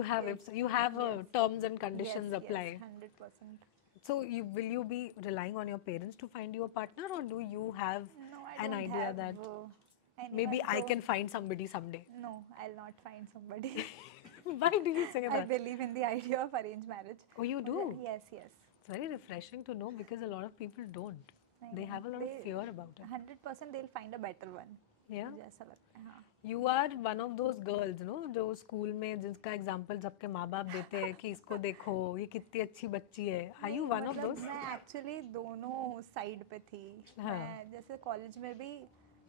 You have terms and conditions apply. 100%। So will you be relying on your parents to find you a partner, or do you have No, I an don't idea have that anyone maybe I to- can find somebody someday? No, I'll not find somebody. Why do you say I that? believe in the idea of arranged marriage. Oh, you do? Yes, yes. It's very refreshing to know because a lot of people don't. They have a lot of fear about it. 100% they'll find a better one. Yeah. मुझे ऐसा लगता है, हाँ. You are one of those girls, no, जो school में जिसका example सबके माँ बाप देते हैं कि इसको देखो ये कितनी अच्छी बच्ची है. Are you one of मतलब those? मैं एक्चुअली दोनों साइड पे थी. हाँ. मैं जैसे कॉलेज में भी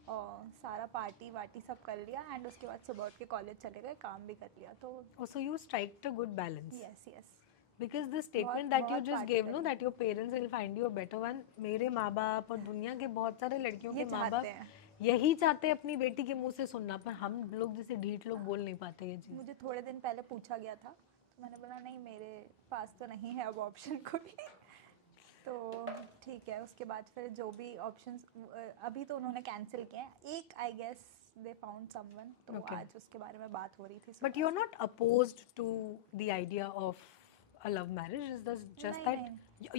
सारा पार्टी वार्टी सब कर लिया एंड उसके बाद सुबह उठ के कॉलेज चले गए, काम भी कर लिया. तो So you striked a good balance. Yes yes. Because the statement that you just gave, no, that your parents will find you a better one, मेरे माँ बाप और दुनिया के बहुत सारे लड़कियों के माँ बाप यही चाहते हैं अपनी बेटी के मुंह से सुनना, पर हम लोग जैसे ढीठ लोग बोल नहीं पाते ये चीज. मुझे थोड़े दिन पहले पूछा गया था, तो मैंने बोला नहीं मेरे पास तो नहीं है अब ऑप्शन कोई. तो ठीक है. उसके बाद फिर जो भी ऑप्शंस अभी तो उन्होंने कैंसिल किए हैं. एक I guess they found someone, तो आज उसके बारे में बात हो रही थी. But you are not opposed to the idea of a love marriage? Is this just that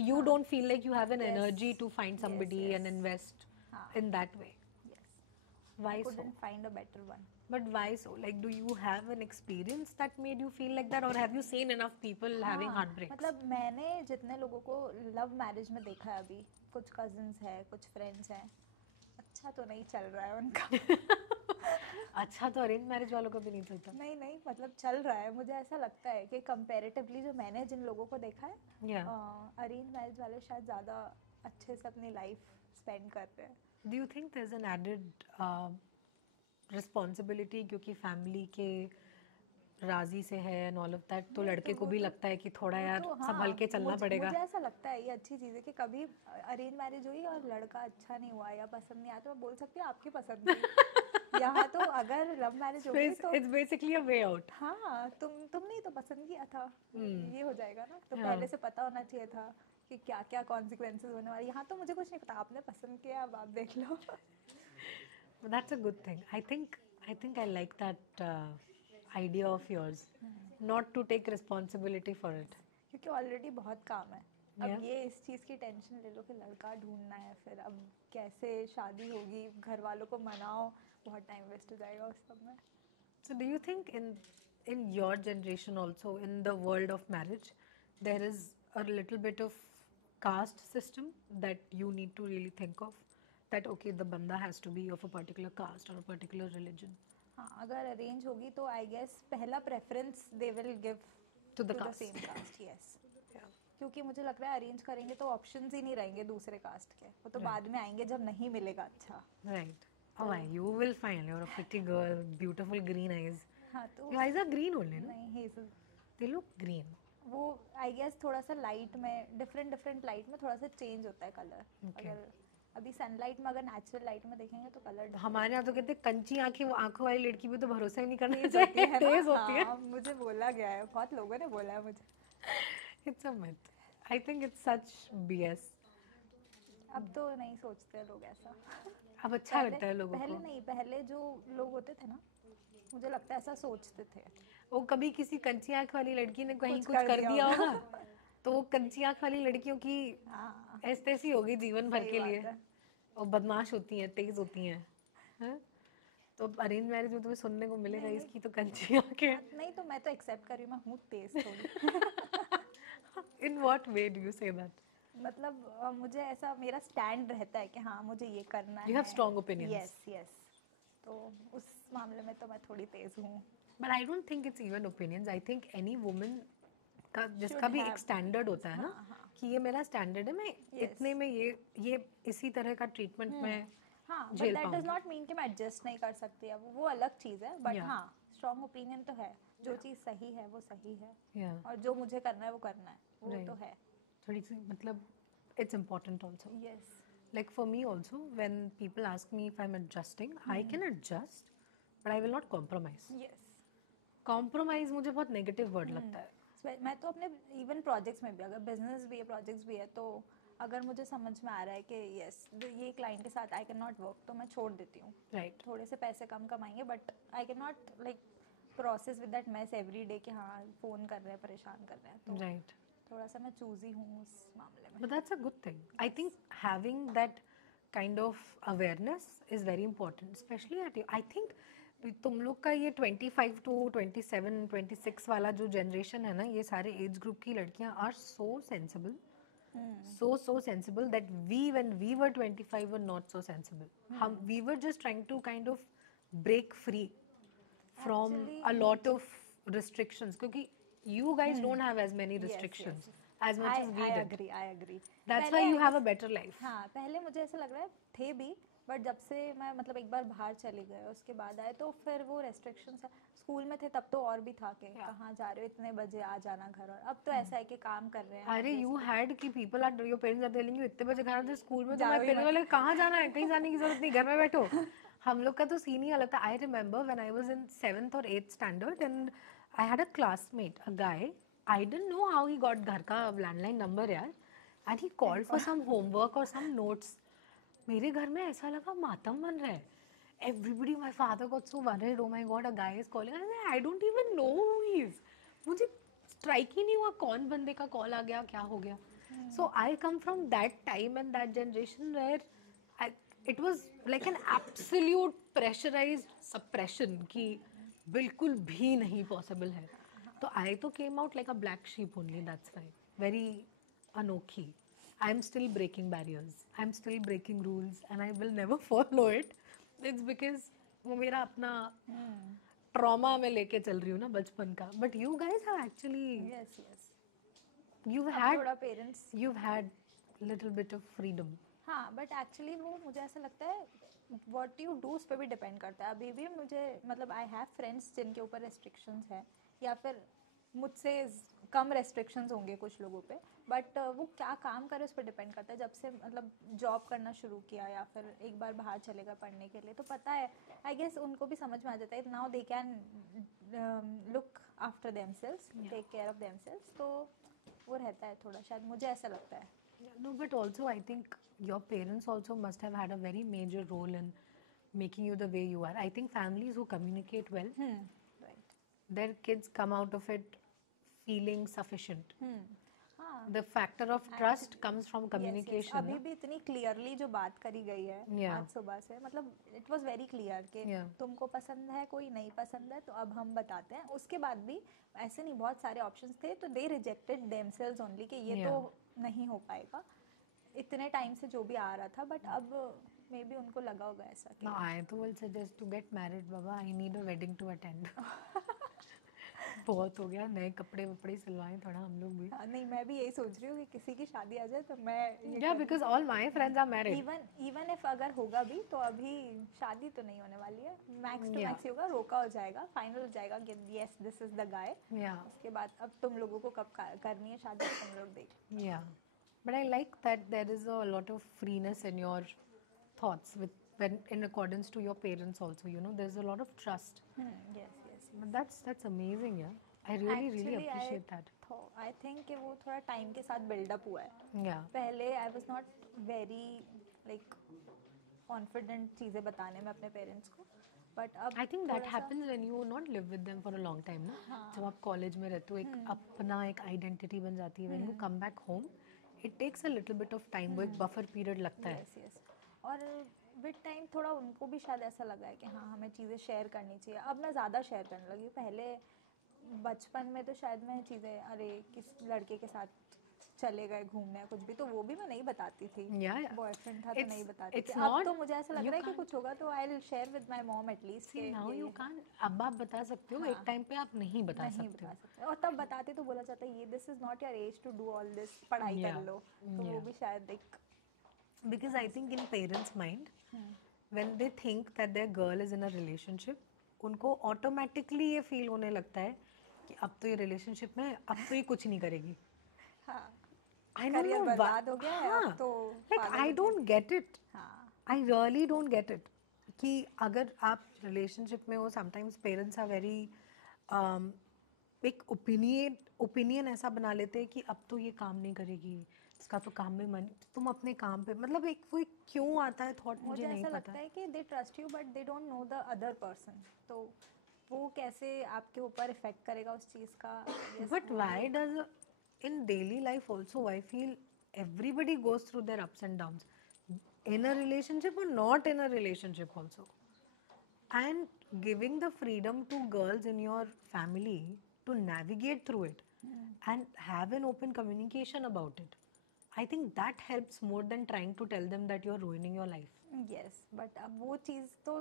you don't feel like you have an energy to find somebody and invest in that way? Yes. Why I so? couldn't find a better one. But why so? Like, do you have an experience that made you feel like that, or have you seen enough people having heartbreaks? मतलब मैंने जितने लोगों को love marriage में देखा है अभी, कुछ कजिन्स हैं, कुछ फ्रेंड्स हैं, अच्छा तो नहीं चल रहा है उनका. अच्छा तो अरेंज मैरिज वालों का भी नहीं चलता. नहीं मतलब चल रहा है. मुझे ऐसा लगता है कि कंपैरेटिवली जो मैंने जिन लोगों को देखा है, अरेंज मैरिज वाले शायद ज़्यादा अच्छे से अपनी लाइफ स्पेंड कर रहे हैं. Do you think there's an added responsibility क्योंकि फैमिली के राजी से है and all of that, तो लड़के को भी लगता है कि थोड़ा यार संभल के चलना पड़ेगा. मुझे ऐसा लगता है ये अच्छी चीज़ है कि कभी अरेंज मैरिज हुई और लड़का अच्छा नहीं हुआ या पसंद नहीं आया तो मैं बोल सकती हूँ आपकी पसंद थी. यहाँ तो अगर लव मैरिज हो गई तो it's basically a way out. हाँ, तुमने ही तो पसंद किया था, ये हो जाएगा ना. तो पहले से पता होना चाहिए था कि क्या क्या कॉन्सिक्वेंसेस होने वाले. यहाँ तो मुझे कुछ नहीं पता, आपने पसंद किया अब आप देख लो. That's a good thing. I think I like that idea of yours, not to take responsibility for it. क्योंकि ऑलरेडी बहुत काम है. अब ये इस चीज़ की टेंशन ले लो कि लड़का ढूंढना है, फिर अब कैसे शादी होगी, घर वालों को मनाओ, बहुत टाइम वेस्ट हो जाएगा उस सब में. So do you think in your generation also, in the world of marriage, there is a little bit of caste system that you need to really think of? That okay, the banda has to be of a particular caste or a particular religion. हाँ, अगर arrange होगी तो I guess पहला preference they will give to the to the caste. Same caste. Yes. क्योंकि मुझे लग रहा है अरेंज करेंगे तो ऑप्शंस ही नहीं रहेंगे दूसरे कास्ट के, वो तो बाद में आएंगे जब नहीं मिलेगा अच्छा. Right. Oh, you will find you're a pretty girl, beautiful green eyes. हाँ तो Your eyes are green only, no? नहीं हेजल. They look green. वो आई गेस थोड़ा सा लाइट में डिफरेंट लाइट में थोड़ा सा चेंज होता है कलर. अगर अभी सनलाइट में अगर नेचुरल लाइट में देखेंगे तो कलर हमारे यहाँ तो कहते हैं कंची आंखें, वो आंखों वाली लड़की भी तो भरोसा ही नहीं करना चाहिए, तेज होती है. मुझे बोला गया है, बहुत लोगों ने बोला है मुझे. It's a myth. I think it's such BS. अब तो नहीं सोचते लोग ऐसा. अब अच्छा लगता है लोगों पहले को. नहीं, पहले जो लोग होते थे ना, मुझे लगता है ऐसा सोचते थे. वो कभी किसी कंची आंख वाली लड़की ने कहीं कुछ कर दिया होगा तो वो कंची आंख वाली लड़कियों की ऐसी होगी जीवन भर के लिए. और बदमाश होती हैं, तेज होती हैं. तो अरेंज मैरिज में तुम्हें सुनने को मिलेगा इसकी तो कंची आंखें. नहीं तो मैं तो एक्सेप्ट कर रही हूँ, मैं हूँ तेज थोड़ी. In what way do you say that? मतलब मुझे ऐसा मेरा स्टैंड रहता है कि हाँ मुझे ये करना है. You have strong opinions. Yes. तो उस मामले में तो मैं थोड़ी तेज हूँ. But I don't think it's even opinions. I think any woman का जिसका भी एक स्टैंडर्ड होता है ना, कि ये मेरा स्टैंडर्ड है, मैं इतने में ये इसी तरह का ट्रीटमेंट में हाँ, but that does not mean कि मैं एडजस्ट नहीं कर सकती. अब वो अलग चीज़ है, बट हाँ स्ट्रॉन्ग ओपिनियन तो है. जो चीज़ सही है वो सही है, और जो मुझे करना है वो करना है, वो तो है. थोड़ी सी मतलब it's important also. Yes. Like for me also, when people ask me if I'm adjusting, I can adjust, but I will not compromise. Yes. Compromise मुझे बहुत negative word लगता है. मैं तो अपने इवन प्रोजेक्ट्स में भी, अगर बिजनेस भी है प्रोजेक्ट्स भी है, तो अगर मुझे समझ में आ रहा है कि यस ये क्लाइंट के साथ आई कैन नॉट वर्क, तो मैं छोड़ देती हूँ. राइट. थोड़े से पैसे कम कमाएंगे, but I can not like process with that mess every day कि हाँ फ़ोन कर रहे हैं, परेशान कर रहे हैं. तो राइट. थोड़ा सा मैं चूजी हूँ उस मामले में. But that's a good thing. I think having that kind of awareness is very important, especially at I think तुम लोग का ये 25 to 27, 26 वाला जो जनरेशन है ना, ये सारे एज ग्रुप की लड़कियां are so sensible. so sensible that when we were 25 were not so sensible. We were just trying to kind of break free from Actually, a lot of restrictions, because you guys don't have as many yes, restrictions yes. as much as we I did. agree, I agree. That's पहले why you I have a guess- better life. हाँ, पहले मुझे ऐसा लग रहा है थे भी, बट जब से मैं मतलब एक बार बाहर चले गए उसके बाद आए तो फिर वो रेस्ट्रिक्शंस है। स्कूल में थे तब तो और भी था कि कहाँ जा रहे हो, इतने बजे आ जाना घर, और अब तो ऐसा है कि काम कर रहे हैं। अरे यू हैड कि people are your parents are telling you इतने बजे घर आते, स्कूल में तो जाओ मैं ही पेरेंट्स मत। वाले कहाँ जाना है, कहीं जाने की जरूरत नहीं, घर में बैठो। हम लोग का तो सीन ही अलग था। I remember when I was in 7th or 8th standard and I had a classmate, a guy, I didn't know how he got घर का लैंडलाइन नंबर यार, and he called for some homework और some notes. मेरे घर में ऐसा लगा मातम बन रहा है। Everybody, my father got so worried, oh my God a guy is calling, I don't even know who he is. मुझे स्ट्राइक ही नहीं हुआ कौन बंदे का कॉल आ गया, क्या हो गया। So I come from that time and that generation where it was like an absolute pressurized suppression कि बिल्कुल भी नहीं पॉसिबल है। तो आई तो came out like a black sheep only, that's why, very अनोखी। I'm still breaking barriers. I'm still breaking rules, and I will never follow it. It's because वो मेरा अपना ट्रॉमा में लेके चल रही हूँ ना बचपन का. But you guys have actually yes yes, you've अब had थोड़ा parents, you've had little bit of freedom. हाँ, बट एक्चुअली वो मुझे ऐसा लगता है व्हाट यू डू उस पर भी डिपेंड करता है। अभी भी मुझे मतलब आई हैव फ्रेंड्स जिनके ऊपर रेस्ट्रिक्शंस है, या फिर मुझसे कम रेस्ट्रिक्शंस होंगे कुछ लोगों पे, बट वो क्या काम करे उस पर डिपेंड करता है। जब से मतलब जॉब करना शुरू किया या फिर एक बार बाहर चले गए पढ़ने के लिए, तो पता है आई गेस उनको भी समझ में आ जाता है, now they can look after themselves, take care of themselves, तो वो रहता है थोड़ा, शायद मुझे ऐसा लगता है। Yeah, no, but also I think your parents also must have had a very major role in making you the way you are. I think families who communicate well, right, their kids come out of it feeling sufficient. हाँ, The factor of trust comes from yes, communication. अभी ना? भी इतनी clearly जो बात करी गई है Yeah. आज सुबह से, मतलब इट वाज वेरी क्लियर कि Yeah. तुमको पसंद है, कोई नहीं पसंद है, तो अब हम बताते हैं। उसके बाद भी ऐसे नहीं, बहुत सारे ऑप्शंस थे, तो दे रिजेक्टेड देमसेल्व्स ओनली कि ये तो नहीं हो पाएगा, इतने टाइम से जो भी आ रहा था, बट अब मे बी उनको लगा होगा ऐसा कि No, I तो will suggest to get married, Baba. I need a wedding to attend. बहुत हो गया, नए कपड़े वपड़े सिलवाएं थोड़ा हम लोग भी. हाँ, नहीं, मैं भी यही सोच रही हूँ कि किसी की शादी आ जाए तो मैं ये Yeah, because all my friends are married. Even if अगर होगा भी तो अभी शादी तो नहीं होने वाली है, मैक्स टू Yeah. मैक्स होगा, रोका हो जाएगा, फाइनल हो जाएगा कि yes this is the guy. Yeah, उसके बाद अब तुम लोगों को कब करनी है शादी, तुम लोग देख। yeah. But I like that there is a lot of freeness in your thoughts when in accordance to your parents also. You know, there's a lot of trust. Yes yes, But that's amazing, yeah. I really appreciate that. I think कि वो थोड़ा time के साथ buildup हुआ है। Yeah. पहले I was not very like confident चीज़ें बताने में अपने पेरेंट्स को, बट अब I think that थोड़ा सा- happens when you not live with them for a long time, ना. जब आप कॉलेज में रहते हो, एक अपना एक आइडेंटिटी बन जाती है. When you come back home, it takes a little bit of time. वो एक बफर पीरियड लगता है. यस यस, और विद टाइम थोड़ा उनको भी शायद ऐसा लगा है कि हाँ हमें चीज़ें शेयर करनी चाहिए। अब मैं ज़्यादा शेयर करने लगी, पहले बचपन में तो शायद मैं चीज़ें अरे किस लड़के के साथ चले गए घूमने कुछ भी, तो वो भी मैं नहीं बताती थी। Yeah, yeah. बॉयफ्रेंड था तो It's- नहीं बताती it's थी। अब not- तो मुझे ऐसा लग you रहा है कि can't- कुछ होगा तो I will share with my mom at least. See, now you can't. अब आप बता सकते हो, एक टाइम पे आप नहीं बता नहीं सकते बता हो. सकते, और तब बताते तो बोला जाता है ये this is not your age to do all this, पढ़ाई कर Yeah. लो, तो वो Yeah. भी शायद एक Because I think in parents' mind, when they think that their girl is in a relationship, उनको automatically ये feel होने लगता है कि अब तो ये relationship में है, अब तो ये कुछ नहीं करेगी. हाँ I don't करियर know बर्बाद हो गया है, हाँ, अब तो like पागल I हो don't get it. हाँ I really don't get it. कि अगर आप relationship में हो, sometimes parents are very एक ओपिनियन ऐसा बना लेते हैं कि अब तो ये काम नहीं करेगी, इसका तो काम में मन, तुम अपने काम पे, मतलब एक वो एक क्यों आता है थॉट मुझे मुझे नहीं ऐसा पता. लगता है कि they trust you but they don't know the other person, तो वो कैसे आपके ऊपर इफेक्ट करेगा उस चीज़ का। yes, But why does in daily life also I feel everybody goes through their ups and downs in a relationship or not in a relationship also, and giving the freedom to girls in your family to navigate through it and have an open communication about it. I think that helps more than trying to tell them that you're ruining your life. Yes but अब वो चीज़ तो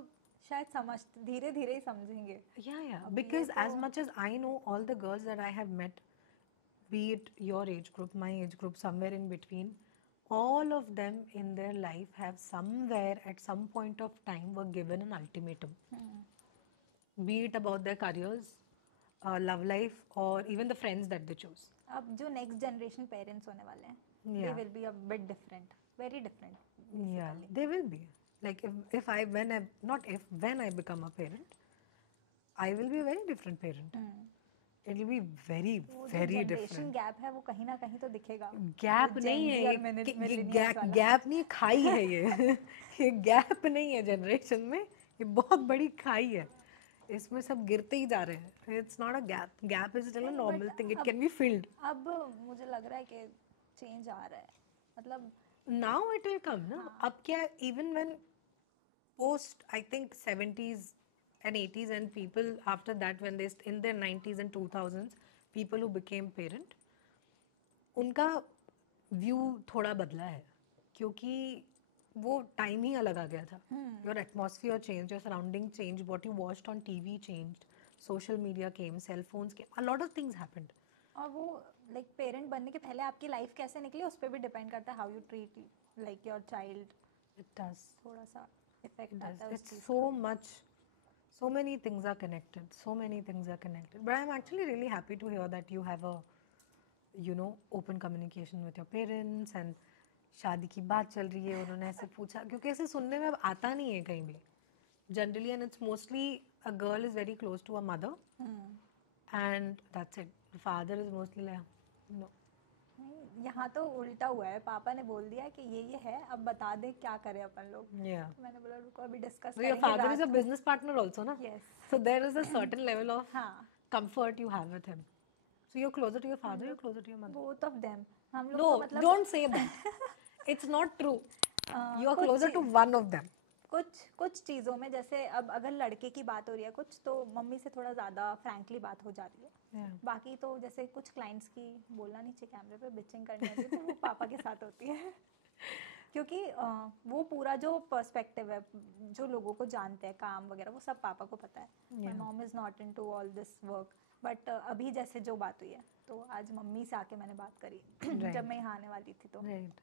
शायद समझ धीरे धीरे ही समझेंगे. Yeah, अब ये because as तो much as I know, all the girls that I have met, be it your age group, my age group, somewhere in between, all of them in their life have somewhere at some point of time were given an ultimatum, be it about their careers, love life, or even the friends that they chose. अब जो next generation parents होने वाले हैं दे Yeah. Will be a bit different, very different. Yeah, they will be. Like if I when I not if when I become a parent, I will be a very different parent. It will be very वो जो very generation different. Gap है वो कहीं ना कहीं तो दिखेगा. Gap वो नहीं Gen है Z ये और millennials वाला. गैप नहीं, खाई है ये. ये गैप नहीं है जनरेशन में, ये बहुत बड़ी खाई है. इसमें सब गिरते ही जा रहे हैं. It's not a gap. Gap is still a normal thing. It can be filled. अब मुझे लग रहा है कि चेंज आ रहा है, मतलब Now it will come, ना. अब क्या, even when post I think 70s and 80s and people after that when they in their 90s and 2000s, people who became parent, उनका व्यू थोड़ा बदला है क्योंकि वो टाइम ही अलग आ गया था. Your atmosphere change, your surrounding change, what you watched on TV changed, social media came, cell phones came, a lot of things happened. और वो लाइक पेरेंट बनने के पहले आपकी लाइफ कैसे निकली उस पर भी डिपेंड करता है, how you treat like your child. It does. थोड़ा सा इफेक्ट It आता does. है उस It's cheese so much, so many things are connected. So many things are connected. But I'm actually really happy to hear that you have a, you know, open communication with your parents and शादी की बात चल रही है, उन्होंने ऐसे पूछा, क्योंकि ऐसे सुनने में अब आता नहीं है कहीं भी. Generally, and it's mostly a girl is very close to a mother, and that's it. The father is mostly like, no. नहीं, यहाँ तो उल्टा हुआ है. पापा ने बोल दिया कि ये है, अब बता दे क्या करें अपन लोग. Yeah. तो मैंने बोला रुको अभी डिस्कस So your करेंगे father is a रात में. business partner also, na? Yes. So there is a certain level of हाँ, comfort you have with him. So you're closer to your father, you're closer to your mother. Both of them. हम लोग No, तो मतलब don't say that. It's not true. You are कुछ closer to one of them. कुछ चीज़ों में जैसे अब अगर लड़के की बात हो रही है कुछ तो मम्मी से थोड़ा ज़्यादा फ्रैंकली बात हो जाती है. Yeah. बाकी तो जैसे कुछ क्लाइंट्स की बोलना नहीं चाहिए कैमरे पे, बिचिंग करनी होती है तो वो पापा के साथ होती है. क्योंकि वो पूरा जो पर्सपेक्टिव है जो लोगों को जानते हैं काम वगैरह वो सब पापा को पता है. My mom is not into all this work. But अभी जैसे जो बात हुई है तो आज मम्मी से आके मैंने बात करी जब मैं यहाँ आने वाली थी तो Right.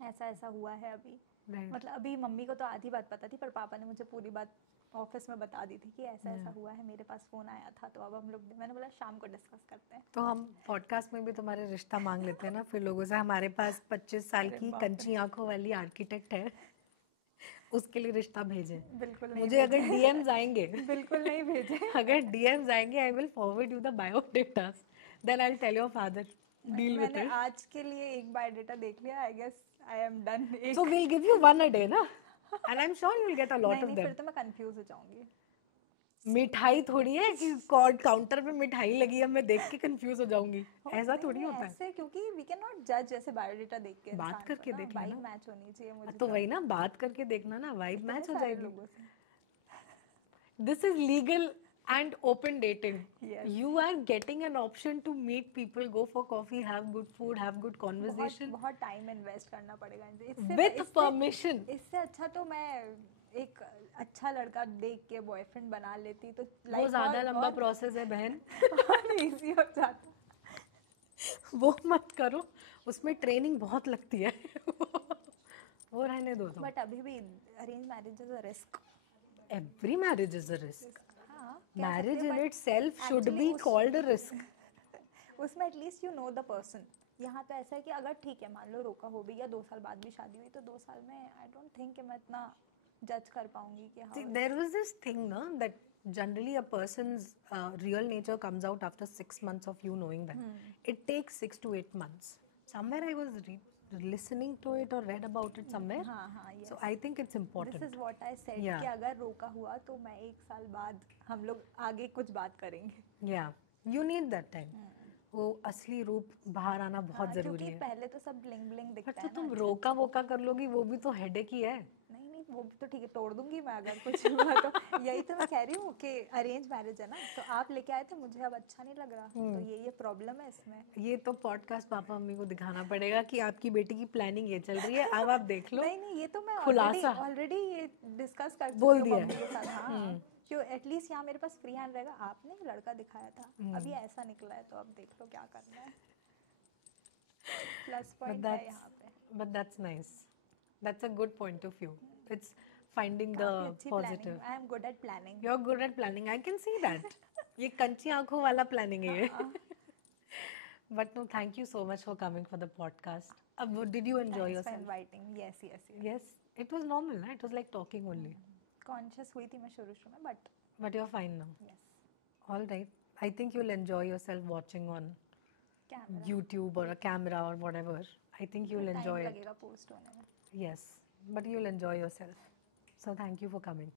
ऐसा ऐसा हुआ है अभी. Right. मतलब अभी मम्मी को तो आधी बात पता थी पर पापा ने मुझे पूरी बात ऑफिस में बता दी थी कि ऐसा ऐसा हुआ है, मेरे पास फोन आया था तो अब हम लोग, मैंने बोला शाम को डिस्कस करते हैं. तो हम पॉडकास्ट में भी तुम्हारे रिश्ता मांग लेते हैं ना फिर लोगों से. हमारे पास 25 साल की कंची आंखों वाली आर्किटेक्ट है, उसके लिए रिश्ता भेजे. बिल्कुल नहीं मुझे अगर डीएम्स आएंगे, बिल्कुल नहीं भेजे. अगर डीएम्स आएंगे, I will forward you the biodata, then I will tell your father deal with मैंने इट. आज के लिए एक बायोडेटा देख लिया, I guess I am done. So we'll give you one a day, ना? And I'm sure you'll get a lot of फिर them. तो मैं कंफ्यूज हो जाऊंगी. मिठाई थोड़ी है कि काउंटर पे मिठाई लगी है मैं देख के कंफ्यूज हो जाऊंगी, ऐसा थोड़ी होता है. ऐसे क्योंकि वी कैन नॉट जज ऐसे बायोडेटा देख के. बात करके देख लेना. वाइब मैच होनी चाहिए मुझे. तो वही ना, बात करके देखना ना, वाइब इतने मैच हो सारे जाएगी. लोगों से. This is legal and open dating. Yes. You are getting an option to meet people, go for coffee, have good food, have good conversation बहुत टाइम इन्वेस्ट करना पड़ेगा with permission. इससे अच्छा तो मैं एक अच्छा लड़का देख के बॉयफ्रेंड बना लेती तो वो ज्यादा लंबा प्रोसेस है बहन. इजी हो जाता. वो मत करो, उसमें ट्रेनिंग बहुत लगती है. वो रहने दो. तो बट अभी भी arrange marriage is a risk. every marriage is a risk. हाँ, Marriage in itself should be called a risk. उसमें at least you know the person. यहाँ तो ऐसा है कि अगर ठीक है मान लो रोका हो भी या 2 साल बाद भी शादी हुई तो 2 साल में आई डोंट थिंक कि मैं इतना जज कर पाऊंगी कि See, हाँ. there was this thing, no, that generally a person's real nature comes out after 6 months of you knowing them. It takes 6 to 8 months. Somewhere I was listening to it or read about it somewhere. हाँ yes. So I think it's this important. Is what I said Yeah. कि अगर रोका हुआ तो मैं 1 साल बाद हम लोग आगे कुछ बात करेंगे. Yeah, you need that time. वो असली रूप बाहर आना बहुत जरूरी क्योंकि है. पहले तो सब ब्लिंग ब्लिंग दिखता पर तो है तुम ना. रोका वोका कर लोगी वो भी तो हेडेक ही है. नहीं वो भी तो ठीक है, तोड़ दूंगी मैं अगर कुछ हुआ तो। यही तो मैं कह रही हूँ कि अरेंज मैरिज है ना, तो आप लेके आए थे, मुझे अब अच्छा नहीं लग रहा, तो ये प्रॉब्लम है इसमें। ये तो पॉडकास्ट पापा मम्मी को दिखाना पड़ेगा कि आपकी बेटी की प्लानिंग ये चल रही है, अब आप देख लो। नहीं नहीं, ये तो मैं खुलासा ऑलरेडी ये डिस्कस कर बोल चुकी हूँ दिया मम्मी है। के साथ। हाँ, क्यों एटलीस्ट यहाँ मेरे पास फ्री हैंड रहेगा। आपने ही लड़का दिखाया था, अभी ऐसा निकला है, तो अब देख लो क्या करना है। प्लस But पॉइंट है यहाँ पे। that's nice. That's a good point of view. It's finding काफी the अच्छी planning, positive. I am good at planning. You're good at planning. I can see that. ये कंची आंखों वाला planning है ये. But no, thank you so much for coming for the podcast. Did you enjoy thanks for yourself? Inviting. Yes yes yes. Yes, it was normal, na? It was like talking only. Conscious हुई थी मैं शुरू शुरू में, but But you're fine now. Yes. All right. I think you'll enjoy yourself watching on camera YouTube or a camera or whatever. I think you'll time enjoy it. लगेगा post होने में। Yes, but you'll enjoy yourself. So thank you for coming.